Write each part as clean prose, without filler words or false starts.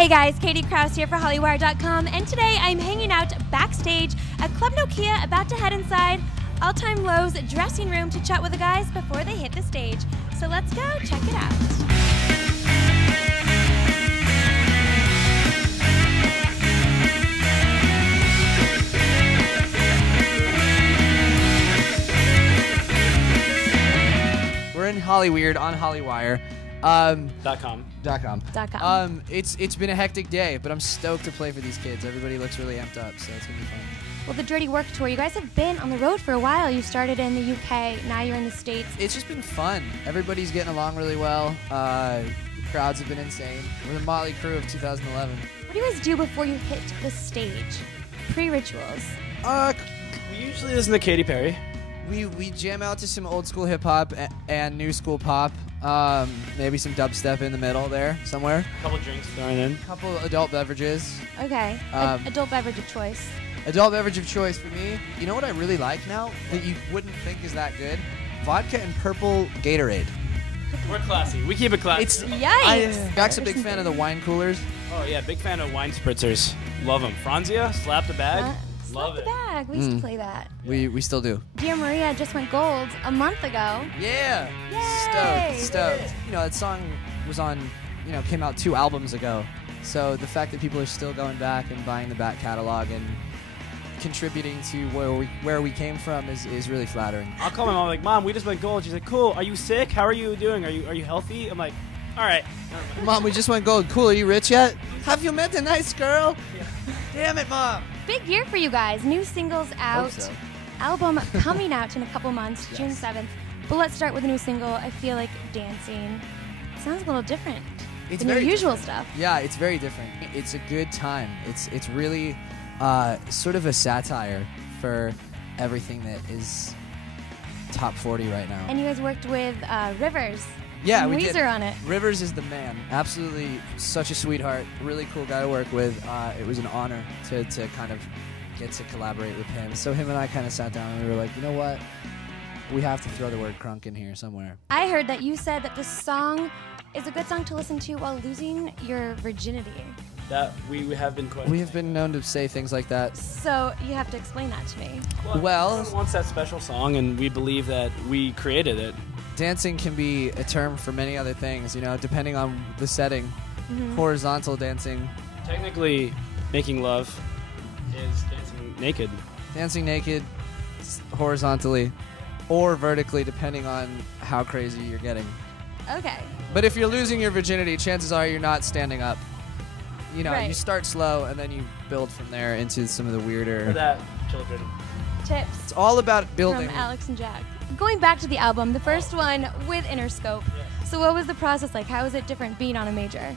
Hey guys, Katie Krause here for Hollywire.com, and today I'm hanging out backstage at Club Nokia, about to head inside All-Time Low's dressing room to chat with the guys before they hit the stage. So let's go check it out. We're in Hollyweird on Hollywire. .com. It's been a hectic day, but I'm stoked to play for these kids. Everybody looks really amped up, so it's gonna be fun. Well, the Dirty Work Tour, you guys have been on the road for a while. You started in the UK, now you're in the States. It's just been fun. Everybody's getting along really well. The crowds have been insane. We're the Motley Crew of 2011. What do you guys do before you hit the stage? Pre-rituals. We usually listen to Katy Perry. We jam out to some old school hip hop and new school pop. Maybe some dubstep in the middle there somewhere. A couple drinks thrown in. A couple adult beverages. Okay. Adult beverage of choice. Adult beverage of choice for me. You know what I really like now that you wouldn't think is that good? Vodka and purple Gatorade. We're classy. We keep it classy. Yikes! Jack's a big fan of the wine coolers. Oh yeah, big fan of wine spritzers. Love them. Franzia, slap the bag. Love Slap it. the bag. We used to play that. We still do. Dear Maria just went gold a month ago. Yeah. Yay! Stoked. You know, that song was on, came out 2 albums ago. So the fact that people are still going back and buying the back catalog and contributing to where we came from is really flattering. I'll call my mom like, Mom, we just went gold. She's like, cool. Are you sick? How are you doing? Are you healthy? I'm like, all right. Mom, we just went gold. Cool. Are you rich yet? Have you met a nice girl? Yeah. Damn it, Mom. Big year for you guys. New singles out. So. Album coming out in a couple months, Yes. June 7th. But let's start with a new single. I feel like Dancing. Sounds a little different than your usual stuff. Yeah, it's very different. It's a good time. It's really sort of a satire for everything that is top 40 right now. And you guys worked with Rivers. Yeah, and we did. Weezer on it. Rivers is the man. Absolutely such a sweetheart. Really cool guy to work with. It was an honor to kind of get to collaborate with him. So him and I kind of sat down and we were like, you know what? We have to throw the word crunk in here somewhere. I heard that you said that the song is a good song to listen to while losing your virginity. That we have been quite. We have been known to say things like that. So you have to explain that to me. Well, everyone wants that special song, and we believe that we created it. dancing can be a term for many other things, depending on the setting. Mm-hmm. Horizontal dancing. Technically, making love is dancing naked. Dancing naked, horizontally, or vertically, depending on how crazy you're getting. Okay. But if you're losing your virginity, chances are you're not standing up. Right. You start slow and then you build from there into some of the For weirder. that, children. Tips It's all about building. from Alex and Jack. Going back to the album, the first one with Interscope. Yes. So what was the process like? How was it different being on a major?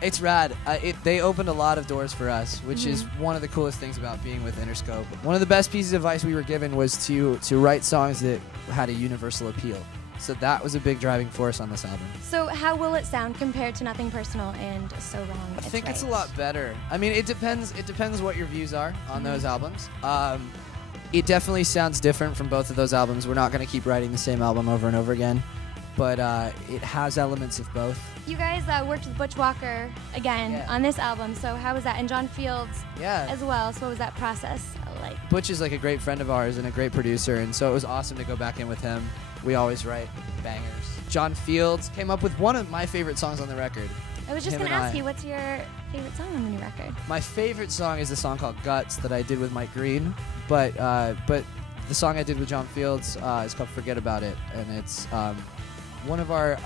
It's rad. They opened a lot of doors for us, which is one of the coolest things about being with Interscope. One of the best pieces of advice we were given was to write songs that had a universal appeal. So that was a big driving force on this album. So how will it sound compared to Nothing Personal and So Wrong? I think it's a lot better. I mean, it depends what your views are on those albums. It definitely sounds different from both of those albums. We're not going to keep writing the same album over and over again, but it has elements of both. You guys worked with Butch Walker again on this album. So how was that? And John Fields as well. So what was that process like? Butch is like a great friend of ours and a great producer, and so it was awesome to go back in with him. We always write bangers. John Fields came up with one of my favorite songs on the record. I was just going to ask you, what's your favorite song on the new record? My favorite song is a song called Guts that I did with Mike Green, but the song I did with John Fields is called Forget About It, and it's one of our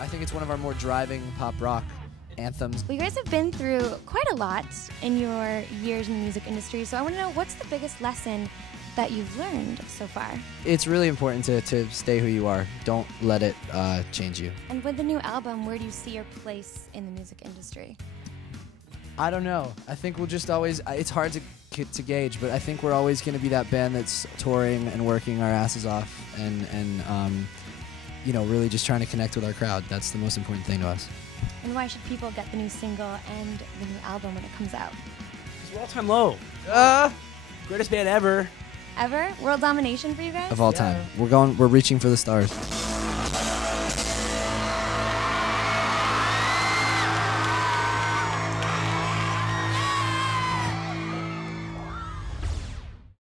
more driving pop rock anthems. Well, you guys have been through quite a lot in your years in the music industry, so I want to know, what's the biggest lesson that you've learned so far? It's really important to stay who you are. Don't let it change you. And with the new album, where do you see your place in the music industry? I don't know. I think we'll just always, it's hard to gauge, but I think we're always going to be that band that's touring and working our asses off and really just trying to connect with our crowd. That's the most important thing to us. And why should people get the new single and the new album when it comes out? It's All-Time Low. Greatest band ever. Ever? World domination for you guys? Of all time. We're reaching for the stars.